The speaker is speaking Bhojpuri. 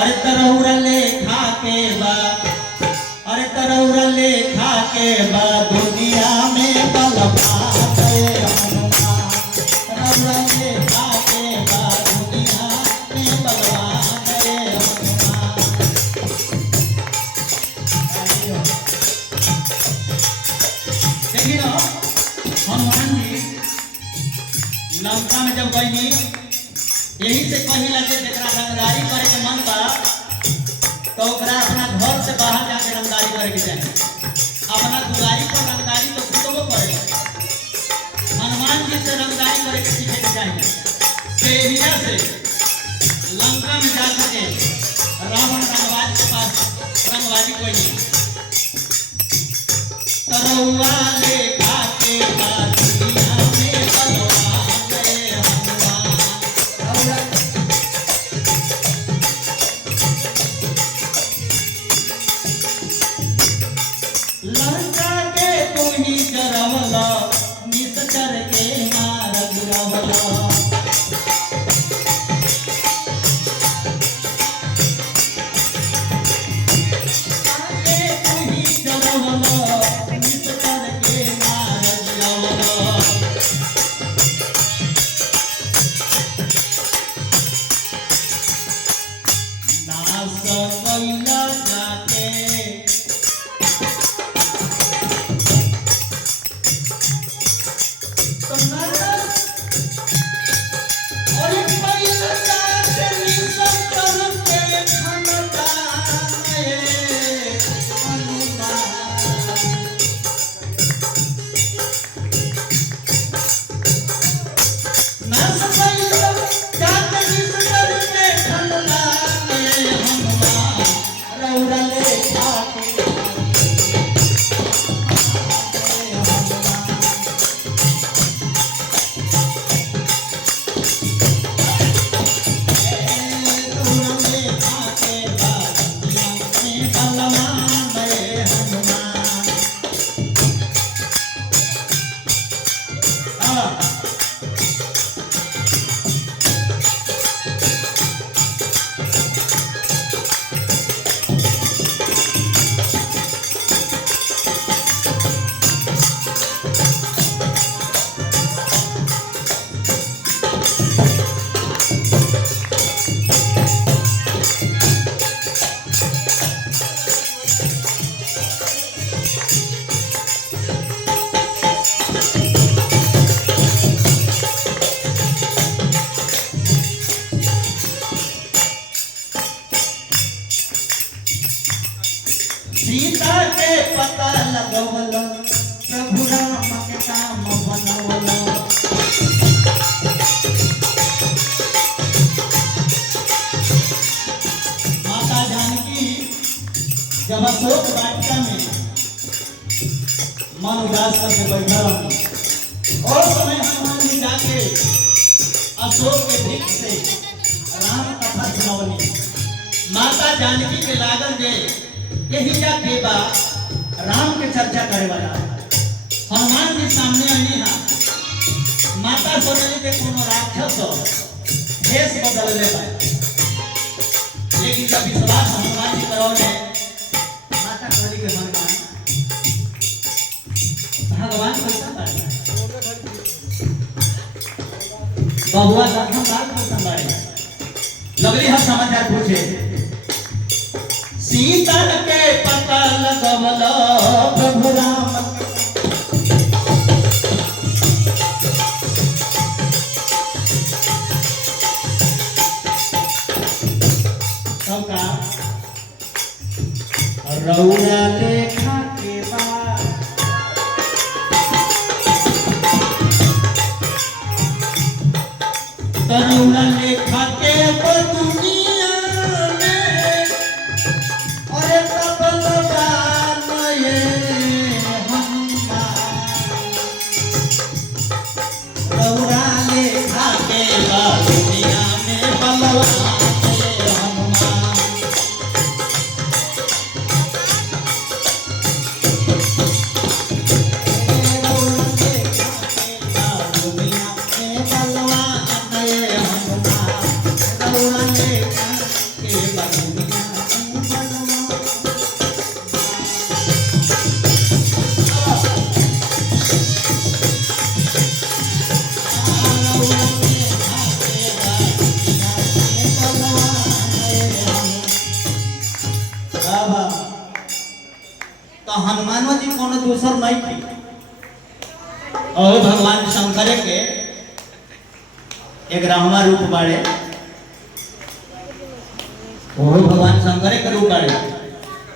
अरे तरौरा लेखा के बा, अरे तरौरा लेखा के बा दुनिया में बलवा गए हनुमान। तरौरा लेखा के बा दुनिया में बलवा गए हनुमान। देखिए ना हनुमान जी लंका में जब गई यही से कहीं लगे जरा रंगदारी करे के मन बा तो अपना घर से बाहर जाके रंगदारी करे के चाहिए। अपना दुआरी पर रंगदारी तो खुद करे, हनुमान जी से रंगदारी करे के सीखे के चाहिए। से लंका में जा सके रावण रंगबाज के पास रंगबाजी कोई नहीं। तरौआ लेखा के बाद दुनिया में बलवा गए हनुमान। लंका के तू ही जरवला निश्चर के मार गिरवला। सीता के पता लगवल प्रभु राम के काम बनवल। माता जानकी जब अशोक वाटिका में मन उदास करके बैठा और समय हनुमान जी जाके अशोक के वृक्ष से राम कथा सुनवली। माता जानकी के लागल जे यही जाके बा राम के चर्चा करे वाला। हनुमान जी सामने आई ना, माता सोचली के कोनो राक्षस भेष बदल ले पाए, लेकिन जब विश्वास हनुमान जी करोगे माता कहली के हनुमान भगवान कैसा पाए बहुआ लखन बात को संभाले। लगली है समाचार पूछे सीता के पता लगवल प्रभु राम। सबका रौरा लेखा के बाद तरौरा लेखा के दुनिया में बलवा के दूसर नहीं थी और भगवान शंकर के एक रामा रूप बाड़े, वो भगवान शंकर के रूप बाड़े।